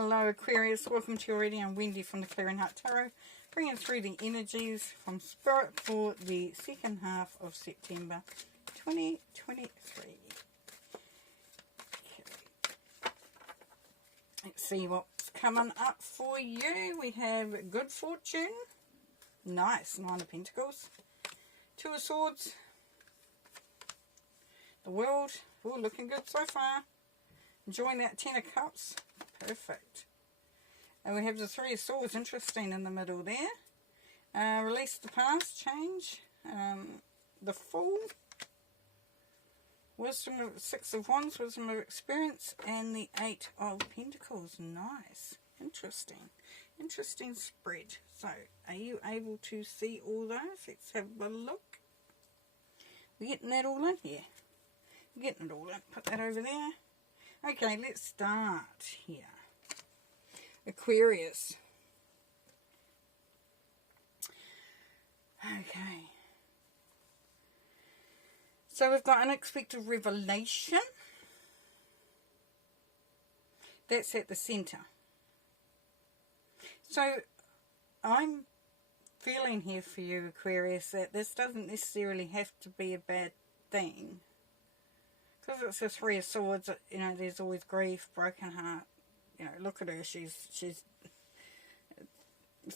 Hello Aquarius, welcome to your reading. I'm Wendy from the Clearing Heart Tarot, bringing through the energies from Spirit for the second half of September 2023. Okay. Let's see what's coming up for you. We have good fortune, nice, Nine of Pentacles, Two of Swords, the World, all looking good so far. Enjoying that Ten of Cups. Perfect. And we have the Three of Swords, interesting in the middle there. Release the past, change. The Fool. Wisdom of Six of Wands, Wisdom of Experience. And the Eight of Pentacles. Nice. Interesting. Interesting spread. So, are you able to see all those? Let's have a look. We're getting that all in here. We're getting it all in. Put that over there. Okay, let's start here. Aquarius. Okay. So we've got unexpected revelation. That's at the centre. So I'm feeling here for you, Aquarius, that this doesn't necessarily have to be a bad thing. Because it's the Three of Swords, you know, there's always grief, broken heart. You know, look at her, it's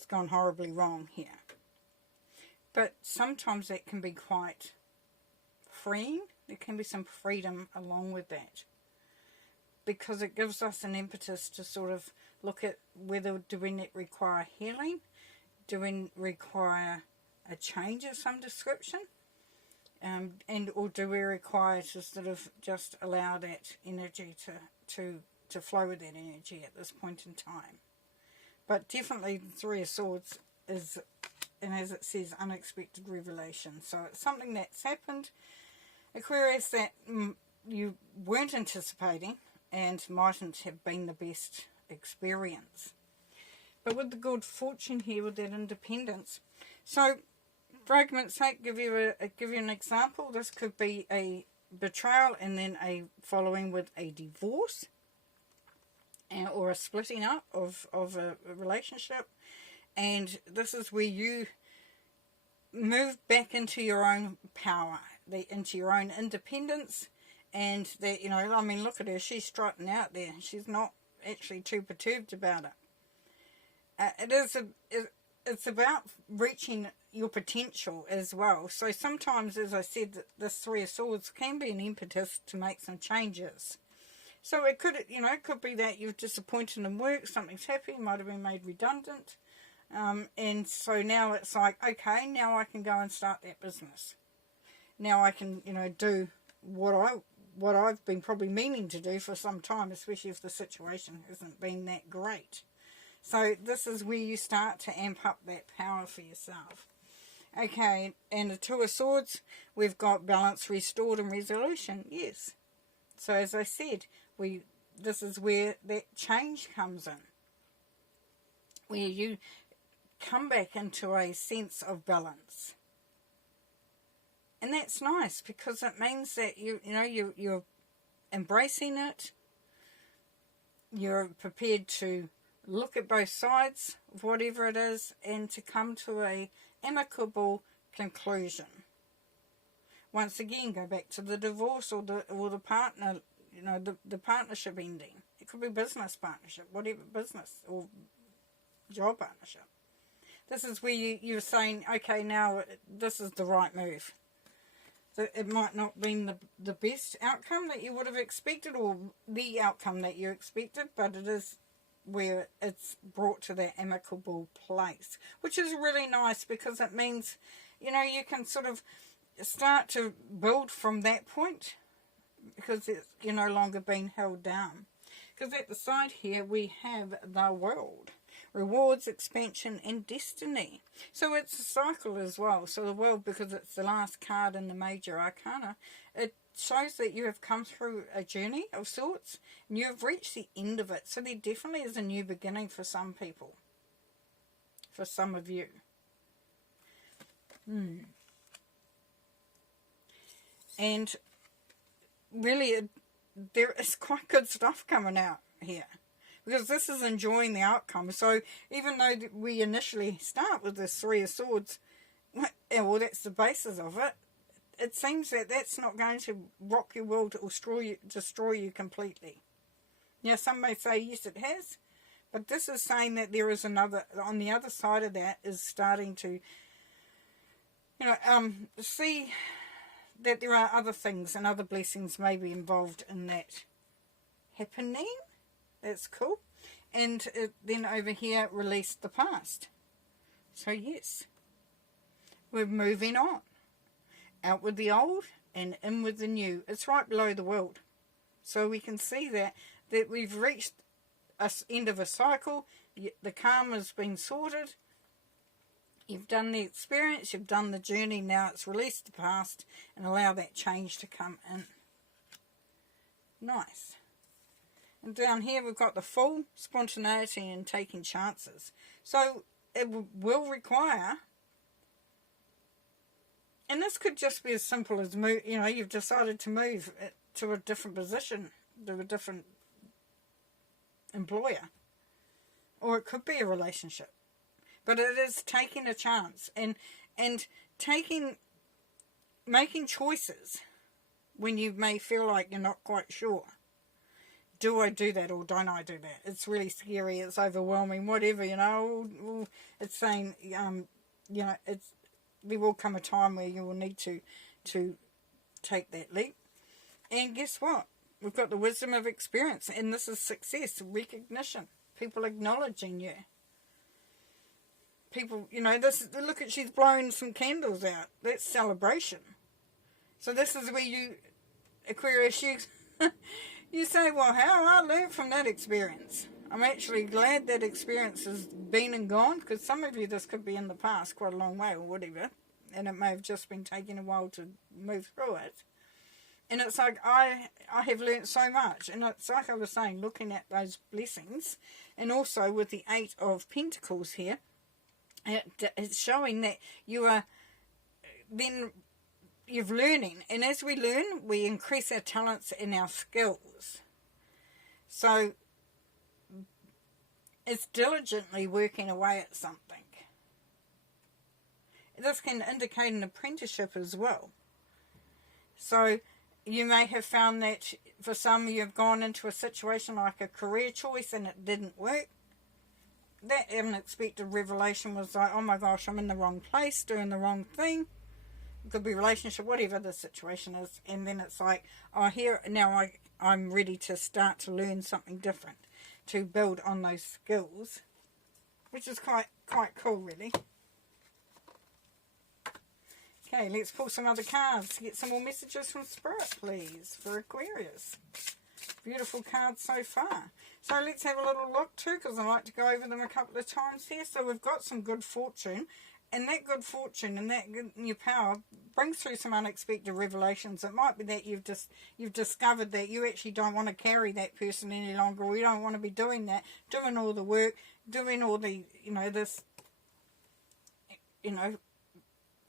gone horribly wrong here. But sometimes that can be quite freeing. There can be some freedom along with that. Because it gives us an impetus to sort of look at whether do we require healing? Do we require a change of some description? Or do we require to sort of just allow that energy to flow with that energy at this point in time? But definitely the Three of Swords is, and as it says, unexpected revelation. So it's something that's happened, Aquarius, that you weren't anticipating and mightn't have been the best experience. But with the good fortune here, with that independence, so for argument's sake, give you an example. This could be a betrayal and then a following with a divorce, or a splitting up of a relationship. And this is where you move back into your own power, into your own independence. And that, you know, I mean, look at her. She's strutting out there. She's not actually too perturbed about it. It's about reaching your potential as well. So sometimes, as I said, this Three of Swords can be an impetus to make some changes. So it could, you know, it could be that you're disappointed in work, something's happened, might have been made redundant. And so now it's like, okay, now I can go and start that business. Now I can, you know, do what I've been probably meaning to do for some time, especially if the situation hasn't been that great. So this is where you start to amp up that power for yourself. Okay, and the Two of Swords, we've got balance restored and resolution. Yes. So as I said, this is where that change comes in. Where you come back into a sense of balance. And that's nice because it means that you're embracing it. You're prepared to look at both sides of whatever it is and to come to a amicable conclusion. Once again, go back to the divorce or the partner, you know, the partnership ending. It could be business partnership, whatever, business or job partnership. This is where you're saying, okay, now this is the right move. It might not be the best outcome that you would have expected or the outcome that you expected, but it is where it's brought to that amicable place, which is really nice because it means, you know, you can sort of start to build from that point because you're no longer being held down. Because at the side here we have the World. Rewards, expansion and destiny. So it's a cycle as well. So the World, because it's the last card in the major arcana, it shows that you have come through a journey of sorts and you have reached the end of it. So there definitely is a new beginning for some people. For some of you. And really there is quite good stuff coming out here. because this is enjoying the outcome. So even though we initially start with this Three of Swords, well, that's the basis of it, it seems that that's not going to rock your world or destroy you completely. Now, some may say, yes, it has, but this is saying that there is another, on the other side of that, is starting to, see that there are other things and other blessings may be involved in that happening. That's cool. And then over here, release the past. So yes, we're moving on. Out with the old and in with the new. It's right below the world. So we can see that we've reached an end of a cycle. The karma's been sorted. You've done the experience, you've done the journey, now it's released the past and allow that change to come in. Nice. And down here we've got the Fool, spontaneity and taking chances. So it will require, and this could just be as simple as move. You've decided to move to a different position, to a different employer. Or it could be a relationship. But it is taking a chance and making choices when you may feel like you're not quite sure. Do I do that or don't I do that? It's really scary. It's overwhelming. Whatever, It's saying, there will come a time where you will need to take that leap. And guess what? We've got the wisdom of experience, and this is success, recognition, people acknowledging you. People, look at, she's blowing some candles out. That's celebration. So this is where you, Aquarius, you say, well, how I learned from that experience. I'm actually glad that experience has been and gone, because some of you, this could be in the past, quite a long way or whatever, and it may have just been taking a while to move through it. And it's like, I have learnt so much. And it's like I was saying, looking at those blessings, and also with the Eight of Pentacles here, it's showing that you're learning, and as we learn, we increase our talents and our skills. So it's diligently working away at something. This can indicate an apprenticeship as well. So you may have found that for some you've gone into a situation like a career choice and it didn't work. That unexpected revelation was like, oh my gosh, I'm in the wrong place, doing the wrong thing. It could be relationship, whatever the situation is. And then it's like, I'm ready to start to learn something different, to build on those skills, which is quite cool, really. Okay, let's pull some other cards. Get some more messages from Spirit, please, for Aquarius. Beautiful cards so far. So let's have a little look too, because I like to go over them a couple of times here. So we've got some good fortune, and that good fortune and that good new power brings through some unexpected revelations. It might be that you've discovered that you actually don't want to carry that person any longer, or you don't want to be doing that, doing all the work, doing all the,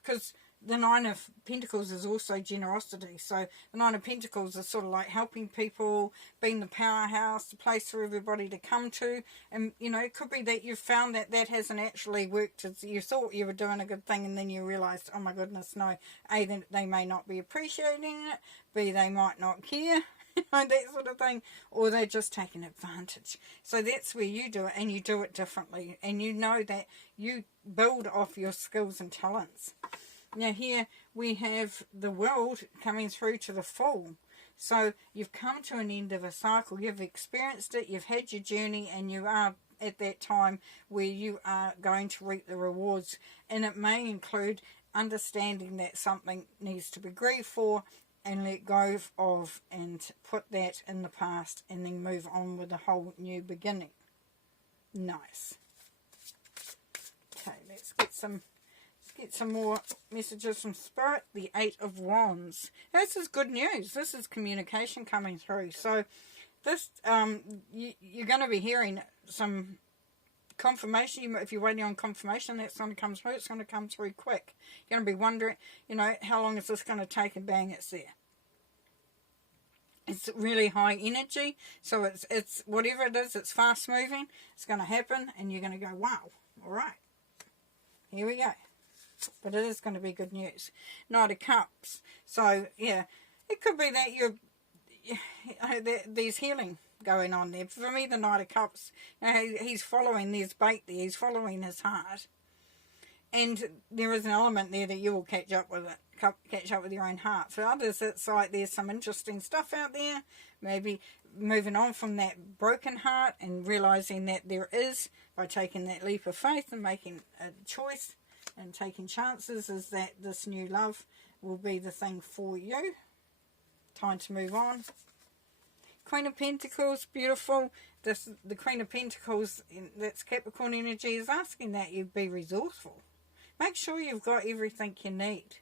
because the Nine of Pentacles is also generosity. So the Nine of Pentacles is sort of like helping people, being the powerhouse, the place for everybody to come to. And, it could be that you've found that hasn't actually worked as you thought you were doing a good thing, and then you realised, oh my goodness, no. A, they may not be appreciating it. B, they might not care. That sort of thing. Or they're just taking advantage. So that's where you do it, and you do it differently. And you know that you build off your skills and talents. Now here we have the World coming through to the Fool. So you've come to an end of a cycle. You've experienced it. You've had your journey, and you are at that time where you are going to reap the rewards. And it may include understanding that something needs to be grieved for and let go of, and put that in the past, and then move on with a whole new beginning. Nice. Okay, let's get some more messages from Spirit. The Eight of Wands. This is good news. This is communication coming through. So this, you're going to be hearing some confirmation. If you're waiting on confirmation, that's going to come through. It's going to come through quick. You're going to be wondering, how long is this going to take, and bang, it's there. It's really high energy, so it's whatever it is, it's fast moving, it's going to happen, and you're going to go, wow, all right, here we go. But it is going to be good news. Knight of Cups. So, yeah, it could be that there's healing going on there. For me, the Knight of Cups, he's following, there's bait there, he's following his heart. And there is an element there that you will catch up with it. Catch up with your own heart. For others, it's like there's some interesting stuff out there. Maybe moving on from that broken heart and realizing that there is, by taking that leap of faith and making a choice and taking chances, is that this new love will be the thing for you. Time to move on. Queen of Pentacles, beautiful. The Queen of Pentacles, that's Capricorn energy, is asking that you be resourceful. Make sure you've got everything you need.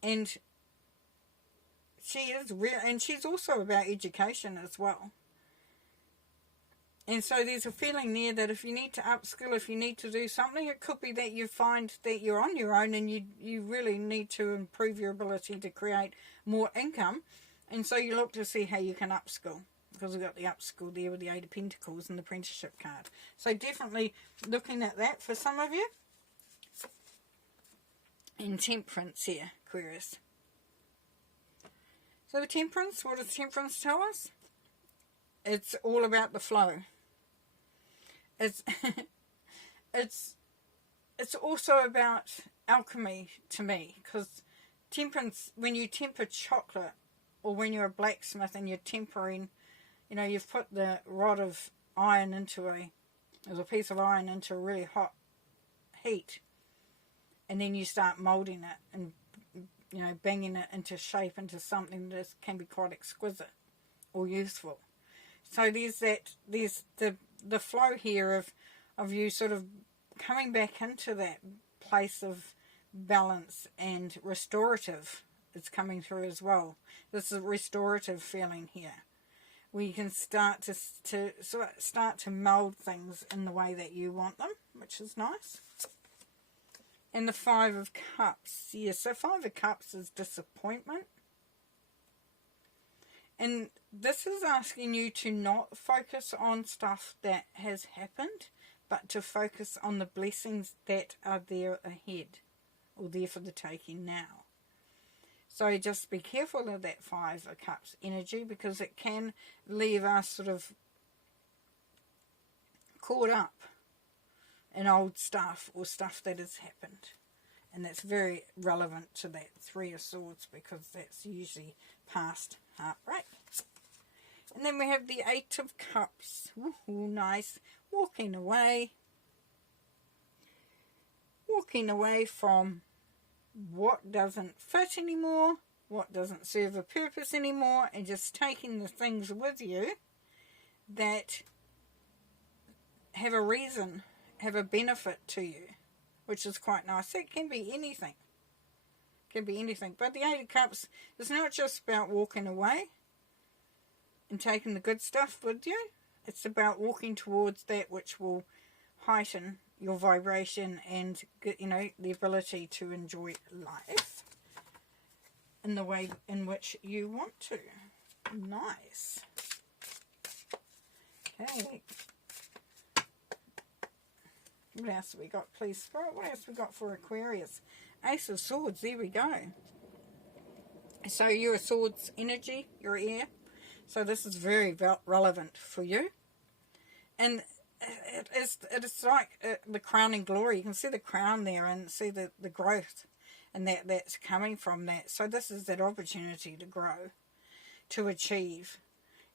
And she is real, and she's also about education as well. And so there's a feeling there that if you need to upskill, if you need to do something, it could be that you find that you're on your own and you really need to improve your ability to create more income. And so you look to see how you can upskill, because we've got the upskill there with the Eight of Pentacles and the Apprenticeship card. So definitely looking at that for some of you. And Temperance here, Aquarius. So the Temperance, what does Temperance tell us? It's all about the flow. It's it's also about alchemy to me, because temperance, when you temper chocolate, or when you're a blacksmith and you're tempering, you've put the rod of iron into a piece of iron into a really hot heat, and then you start moulding it and banging it into shape, into something that can be quite exquisite or useful. So there's the flow here of you sort of coming back into that place of balance, and restorative is coming through as well. This is a restorative feeling here, where you can start to mould things in the way that you want them, which is nice. And the Five of Cups. Yes, so Five of Cups is disappointment. And this is asking you to not focus on stuff that has happened, but to focus on the blessings that are there ahead, or there for the taking now. So just be careful of that Five of Cups energy, because it can leave us sort of caught up in old stuff, or stuff that has happened. And that's very relevant to that Three of Swords, because that's usually past heartbreak. And then we have the Eight of Cups. Ooh, nice. Walking away from what doesn't fit anymore, what doesn't serve a purpose anymore, and just taking the things with you that have a reason, have a benefit to you, which is quite nice. It can be anything. But the Eight of Cups is not just about walking away and taking the good stuff with you. It's about walking towards that which will heighten your vibration and, the ability to enjoy life in the way in which you want to. Nice. Okay. What else have we got, please, Spirit? What else have we got for Aquarius? Ace of Swords, there we go. So you're a Swords energy, you're air. So this is very relevant for you. And it's like the crowning glory. You can see the crown there and see the growth and that's coming from that. So this is that opportunity to grow, to achieve,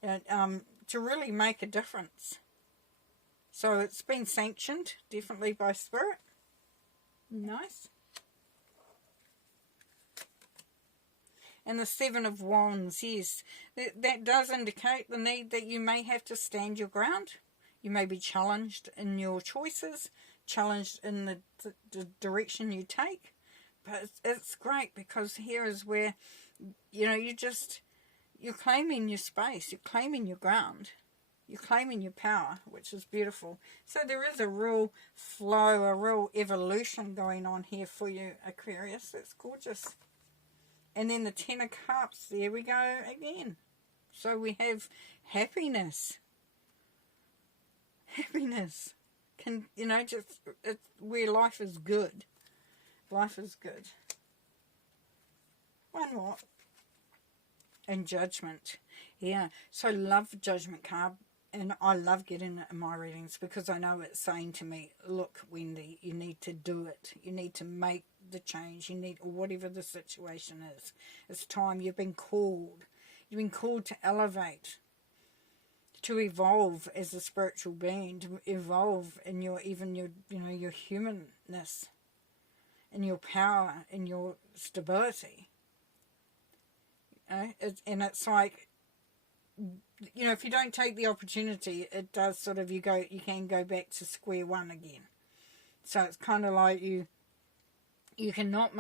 to really make a difference. So it's been sanctioned, definitely, by Spirit. Nice. And the Seven of Wands, yes. That does indicate the need that you may have to stand your ground. You may be challenged in your choices, challenged in the direction you take. But it's great, because here is where, you're claiming your space, you're claiming your ground. You're claiming your power, which is beautiful. So there is a real flow, a real evolution going on here for you, Aquarius. That's gorgeous. And then the Ten of Cups, there we go again. So we have happiness. Happiness. Can, you know, just it's where life is good. Life is good. One more. And Judgment. Yeah. So love Judgment card. And I love getting it in my readings because I know it's saying to me, look, Wendy, you need to do it. You need to make the change. You need, or whatever the situation is. It's time. You've been called. You've been called to elevate, to evolve as a spiritual being, to evolve in your, even your, you know, your humanness, in your power, in your stability. You know, and it's like, you know, if you don't take the opportunity, it does sort of, you can go back to square one again. So it's kind of like you cannot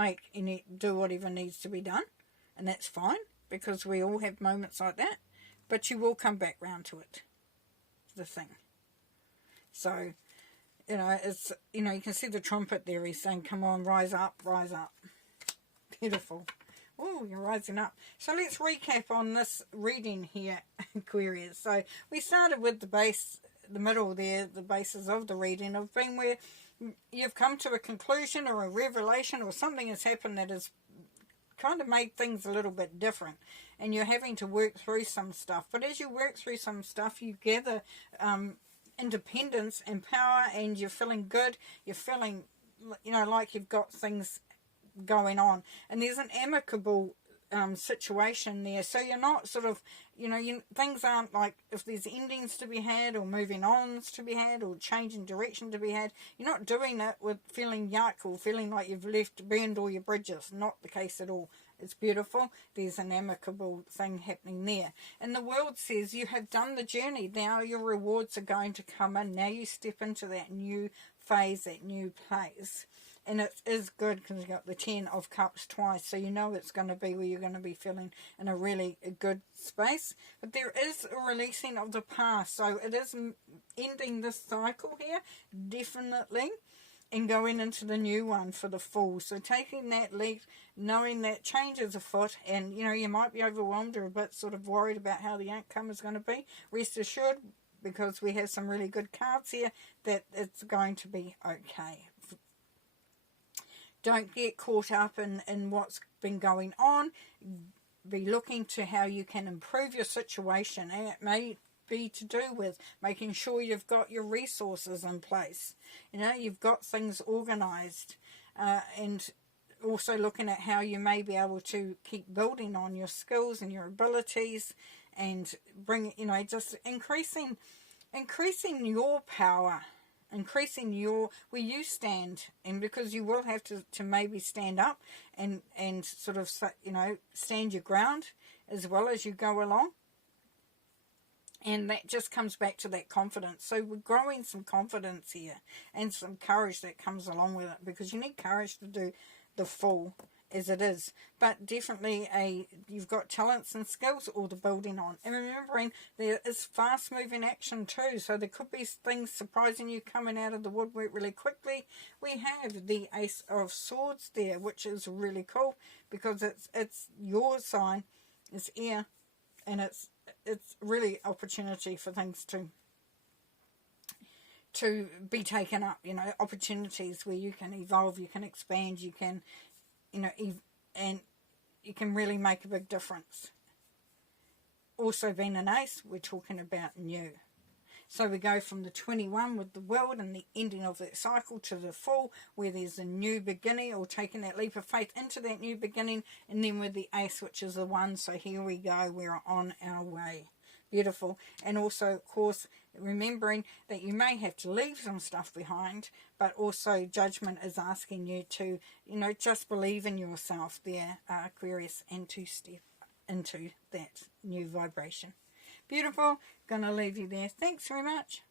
do whatever needs to be done, and that's fine, because we all have moments like that, but you will come back round to it, the thing. So, you know, it's, you know, you can see the trumpet there, he's saying, come on, rise up, rise up. Beautiful. Oh, you're rising up. So let's recap on this reading here, Aquarius. So we started with the base, the middle there, the basis of the reading of being where you've come to a conclusion or a revelation or something has happened that has kind of made things a little bit different, and you're having to work through some stuff. But as you work through some stuff, you gather independence and power, and you're feeling good. You're feeling, you know, like you've got things going on, and there's an amicable situation there, so you're not sort of, you know, things aren't like, if there's endings to be had or moving ons to be had or changing direction to be had, you're not doing it with feeling yuck or feeling like you've burned all your bridges. Not the case at all. It's beautiful. There's an amicable thing happening there, and the world says you have done the journey. Now your rewards are going to come in. Now you step into that new phase, that new place. And it is good because you've got the Ten of Cups twice. So you know it's going to be where you're going to be feeling in a really good space. But there is a releasing of the past. So it is ending this cycle here, definitely, and going into the new one for the Fool. So taking that leap, knowing that change is afoot, and, you know, you might be overwhelmed or a bit sort of worried about how the outcome is going to be. Rest assured, because we have some really good cards here, that it's going to be okay. Don't get caught up in what's been going on. Be looking to how you can improve your situation. And it may be to do with making sure you've got your resources in place. You know, you've got things organised. And also looking at how you may be able to keep building on your skills and your abilities. And bring, you know, just increasing your power. Increasing where you stand, and because you will have to maybe stand up and sort of, you know, stand your ground as well as you go along, and that just comes back to that confidence. So we're growing some confidence here and some courage that comes along with it, because you need courage to do the Fool as it is, but definitely you've got talents and skills all the building on. And remembering there is fast moving action too, so there could be things surprising you coming out of the woodwork really quickly. We have the Ace of Swords there, which is really cool because it's your sign, it's air, and it's really opportunity for things to be taken up, you know, opportunities where you can evolve, you can expand, you can, you know, and you can really make a big difference. Also being an ace, we're talking about new. So we go from the 21 with the World and the ending of that cycle to the Fool, where there's a new beginning, or taking that leap of faith into that new beginning, and then with the Ace, which is the 1. So here we go, we're on our way. Beautiful. And also, of course, remembering that you may have to leave some stuff behind, but also Judgment is asking you to, you know, just believe in yourself there, Aquarius, and to step into that new vibration. Beautiful. Gonna leave you there. Thanks very much.